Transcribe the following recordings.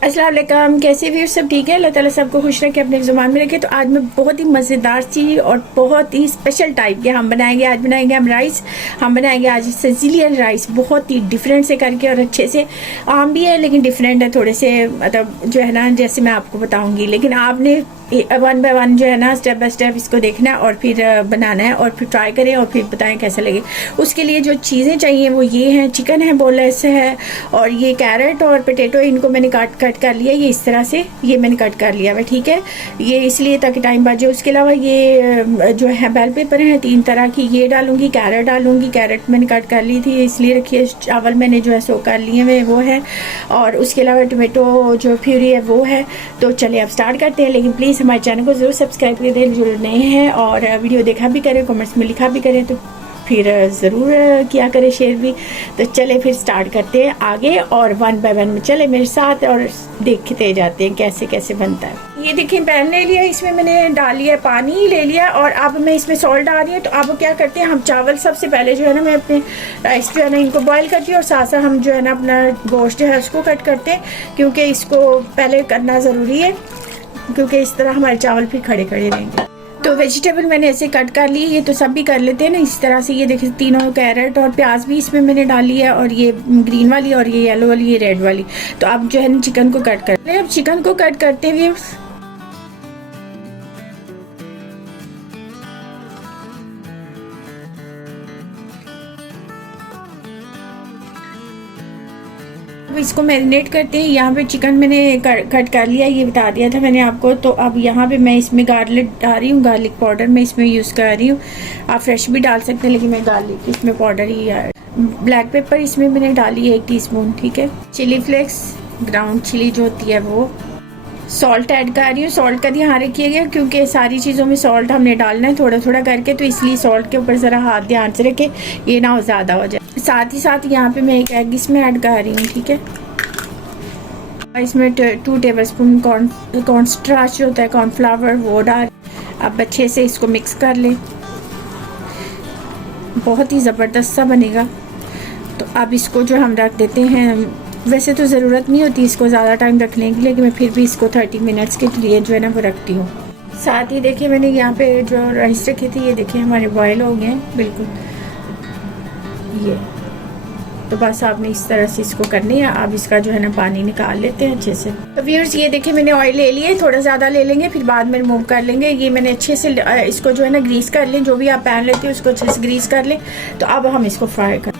अस्सलाम वालेकुम, कैसे भी सब ठीक है। अल्लाह ताला सबको खुश रखे, अपने ज़ुबान में रखे। तो आज मैं बहुत ही मज़ेदार सी और बहुत ही स्पेशल टाइप के हम बनाएंगे। आज बनाएंगे हम राइस। हम बनाएंगे आज सिसिलियन राइस, बहुत ही डिफरेंट से करके और अच्छे से। आम भी है लेकिन डिफरेंट है थोड़े से, मतलब जो है ना, जैसे मैं आपको बताऊंगी। लेकिन आपने वन बाय वन जो है ना, स्टेप बाय स्टेप इसको देखना है और फिर बनाना है और फिर ट्राई करें और फिर बताएं कैसा लगे। उसके लिए जो चीज़ें चाहिए वो ये हैं, चिकन है, बोनलेस है, और ये कैरेट और पोटैटो, इनको मैंने कट कर लिया। ये इस तरह से ये मैंने कट कर लिया है, ठीक है। ये इसलिए ताकि टाइम बचे। उसके अलावा ये जो है बेल पेपर है 3 तरह की, ये डालूंगी। कैरेट डालूंगी, कैरेट मैंने कट कर ली थी इसलिए रखी है। चावल मैंने जो है सो कर लिए हुए वो है। और उसके अलावा टोमेटो जो प्यूरी है वो है। तो चलिए अब स्टार्ट करते हैं। लेकिन प्लीज़ हमारे चैनल को ज़रूर सब्सक्राइब कर दें जो नए हैं, और वीडियो देखा भी करें, कमेंट्स में लिखा भी करें, तो फिर ज़रूर किया करें शेयर भी। तो चले फिर स्टार्ट करते हैं आगे, और वन बाय वन में चले मेरे साथ और देखते जाते हैं कैसे कैसे बनता है। ये देखिए पैन ले लिया, इसमें मैंने डाल लिया पानी ले लिया, और अब मैं इसमें सॉल्ट डाल रही हूँ। तो अब क्या करते हैं हम, चावल सबसे पहले जो है ना, मैं अपने राइस जो है ना इनको बॉईल करती हूँ, और साथ साथ हम जो है ना अपना गोश्त जो है उसको कट करते हैं, क्योंकि इसको पहले करना ज़रूरी है, क्योंकि इस तरह हमारे चावल फिर खड़े खड़े रहेंगे। तो वेजिटेबल मैंने ऐसे कट कर ली, ये तो सब भी कर लेते हैं ना इस तरह से। ये देखिए तीनों कैरेट और प्याज भी इसमें मैंने डाली है, और ये ग्रीन वाली और ये येलो वाली, ये रेड वाली। तो अब जो है ना चिकन को कट कर ले। अब चिकन को कट करते हुए अब इसको मैरिनेट करते हैं। यहाँ पे चिकन मैंने कट कर लिया, ये बता दिया था मैंने आपको। तो अब यहाँ पे मैं इसमें गार्लिक डाल रही हूँ, गार्लिक पाउडर मैं इसमें यूज़ कर रही हूँ। आप फ्रेश भी डाल सकते हैं, लेकिन मैं गार्लिक इसमें पाउडर ही है। ब्लैक पेपर इसमें मैंने डाली है 1 टीस्पून, ठीक है। चिली फ्लेक्स, ग्राउंड चिली जो होती है वो। सॉल्ट ऐड कर रही हूँ। सॉल्ट का ध्यान रखिएगा, क्योंकि सारी चीज़ों में सॉल्ट हमने डालना है थोड़ा थोड़ा करके, तो इसलिए सॉल्ट के ऊपर ज़रा हाथ ध्यान से रखें, ये ना हो ज़्यादा हो जाए। साथ ही साथ यहाँ पे मैं एक एग इसमें ऐड कर रही हूँ, ठीक है। इसमें 2 टेबलस्पून कॉर्न स्टार्च जो होता है, कॉर्नफ्लावर, वो डाल। अब अच्छे से इसको मिक्स कर लें, बहुत ही ज़बरदस्त सा बनेगा। तो अब इसको जो हम रख देते हैं, वैसे तो ज़रूरत नहीं होती इसको ज़्यादा टाइम रखने की, लेकिन मैं फिर भी इसको 30 मिनट्स के लिए जो है ना वो रखती हूँ। साथ ही देखिए मैंने यहाँ पे जो राइस रखे थे, ये देखिए हमारे बॉयल हो गए हैं बिल्कुल। ये तो बस आपने इस तरह से इसको करनी है। अब इसका जो है ना पानी निकाल लेते हैं अच्छे से। तो व्यूअर्स ये देखिए मैंने ऑयल ले लिया, थोड़ा ज़्यादा ले लेंगे, फिर बाद में रिमूव कर लेंगे। ये मैंने अच्छे से इसको जो है ना ग्रीस कर लें, जो भी आप पैन लेते हैं उसको अच्छे से ग्रीस कर लें। तो अब हम इसको फ्राई कर।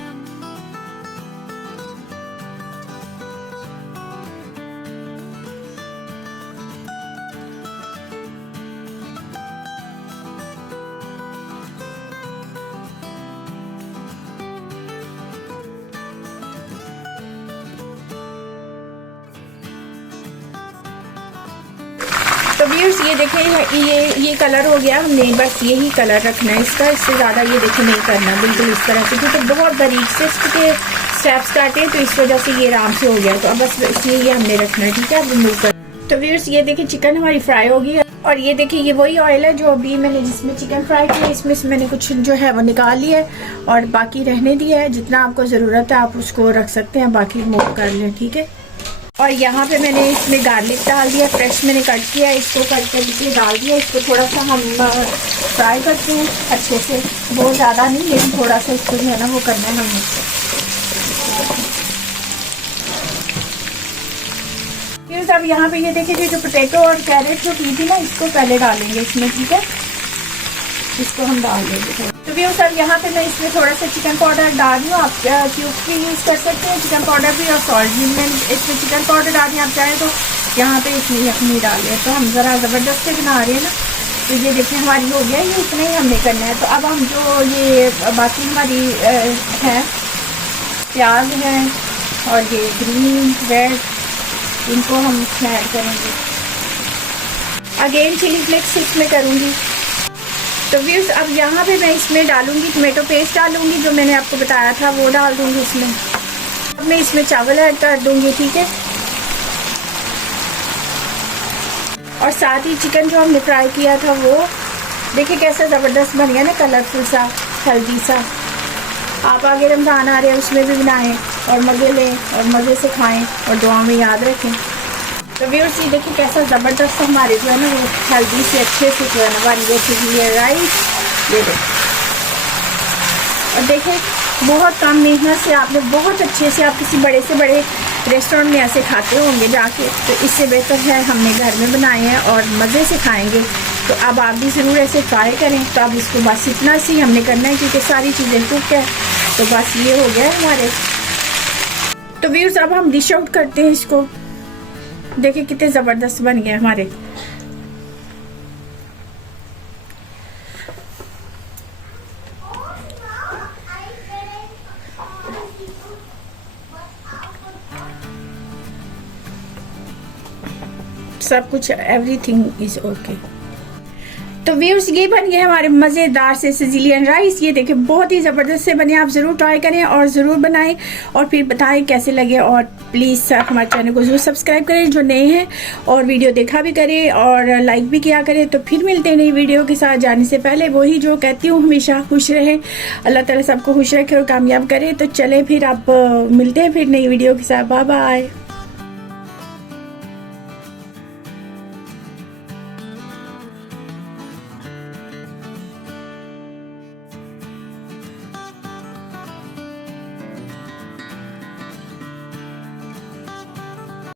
तो व्यूअर्स ये देखिए ये कलर हो गया। हमने बस यही कलर रखना है इसका, इससे ज़्यादा ये देखिए नहीं करना, बिल्कुल इस तरह से, क्योंकि बहुत बारीक से इसके स्टेप्स काटे तो इस वजह से ये आराम से हो गया। तो अब बस इसलिए ये हमने रखना है, ठीक है। अब रिमूव कर। तो व्यूअर्स ये देखिए चिकन हमारी फ्राई होगी, और ये देखिए ये वही ऑयल है जो अभी मैंने जिसमें चिकन फ्राई किया, इसमें से मैंने कुछ जो है वो निकाल लिया है और बाकी रहने दिया है। जितना आपको ज़रूरत है आप उसको रख सकते हैं, बाकी रिमूव कर लें, ठीक है। और यहाँ पे मैंने इसमें गार्लिक डाल दिया, फ्रेश मैंने कट किया, इसको कट करके डाल दिया। इसको थोड़ा सा हम फ्राई करते हैं अच्छे से, बहुत ज़्यादा नहीं, लेकिन थोड़ा सा इसको जो है ना वो करना है हमने। फिर अब यहाँ पे ये देखिए जो पोटैटो और कैरेट जो की थी ना, इसको पहले डालेंगे इसमें, ठीक है। इसको हम डाल देंगे। तो भी सर यहाँ पे मैं इसमें थोड़ा सा चिकन पाउडर डाल रही हूँ। आप क्यूब भी यूज़ कर सकते हैं, चिकन पाउडर भी, और सॉल्ट भी। मैं इसमें चिकन पाउडर डाल आप चाहें तो यहाँ पे इसमें यखनी डाल रहे हैं। तो हम ज़रा ज़बरदस्त से बना रहे हैं ना। तो ये देखिए हमारी हो गया, ये इतना ही हमने करना है। तो अब हम जो ये बाकी हमारी है प्याज है और ये ग्रीन रेड, इनको हम इसमें ऐड करेंगे। अगेन चिली फ्लेक्स इसमें करूँगी। तो व्यूअर्स अब यहाँ पे मैं इसमें डालूंगी टोमेटो पेस्ट डालूंगी, जो मैंने आपको बताया था वो डाल दूंगी इसमें। अब मैं इसमें चावल ऐड कर दूंगी, ठीक है। और साथ ही चिकन जो हमने फ्राई किया था वो देखिए कैसा ज़बरदस्त बन गया ना, कलरफुल सा, हेल्दी सा। आप आगे रमज़ान आ रहे हैं उसमें भी बनाएं और मज़े लें और मज़े से खाएं, और दुआ में याद रखें। तो व्यूअर्स ये देखिए कैसा ज़बरदस्त हमारे जो है ना वो हेल्दी से अच्छे से जो है ना बन गए सिजिलियन राइस। ये देखिए, और देखें बहुत कम मेहनत से आपने बहुत अच्छे से, आप किसी बड़े से बड़े रेस्टोरेंट में ऐसे खाते होंगे जाके, तो इससे बेहतर है हमने घर में बनाए हैं और मज़े से खाएंगे। तो अब आप भी ज़रूर ऐसे ट्राई करें। तो अब इसको बस इतना सी हमने करना है क्योंकि सारी चीज़ें कुक है। तो बस ये हो गया हमारे। तो व्यूअर्स अब हम डिश आउट करते हैं इसको। देखिए कितने ज़बरदस्त बन गए हमारे। सब कुछ एवरीथिंग इज ओके। तो व्यूअर्स ये बन गए हमारे मज़ेदार से सिजिलियन राइस। ये देखिए बहुत ही ज़बरदस्त से बने। आप ज़रूर ट्राई करें और ज़रूर बनाएं और फिर बताएं कैसे लगे। और प्लीज़ हमारे चैनल को ज़रूर सब्सक्राइब करें जो नए हैं, और वीडियो देखा भी करें और लाइक भी किया करें। तो फिर मिलते हैं नई वीडियो के साथ। जाने से पहले वही जो कहती हूँ, हमेशा खुश रहें, अल्लाह ताला सबको खुश रखे और कामयाब करे। तो चलें फिर अब मिलते हैं फिर नई वीडियो के साथ। Bye bye.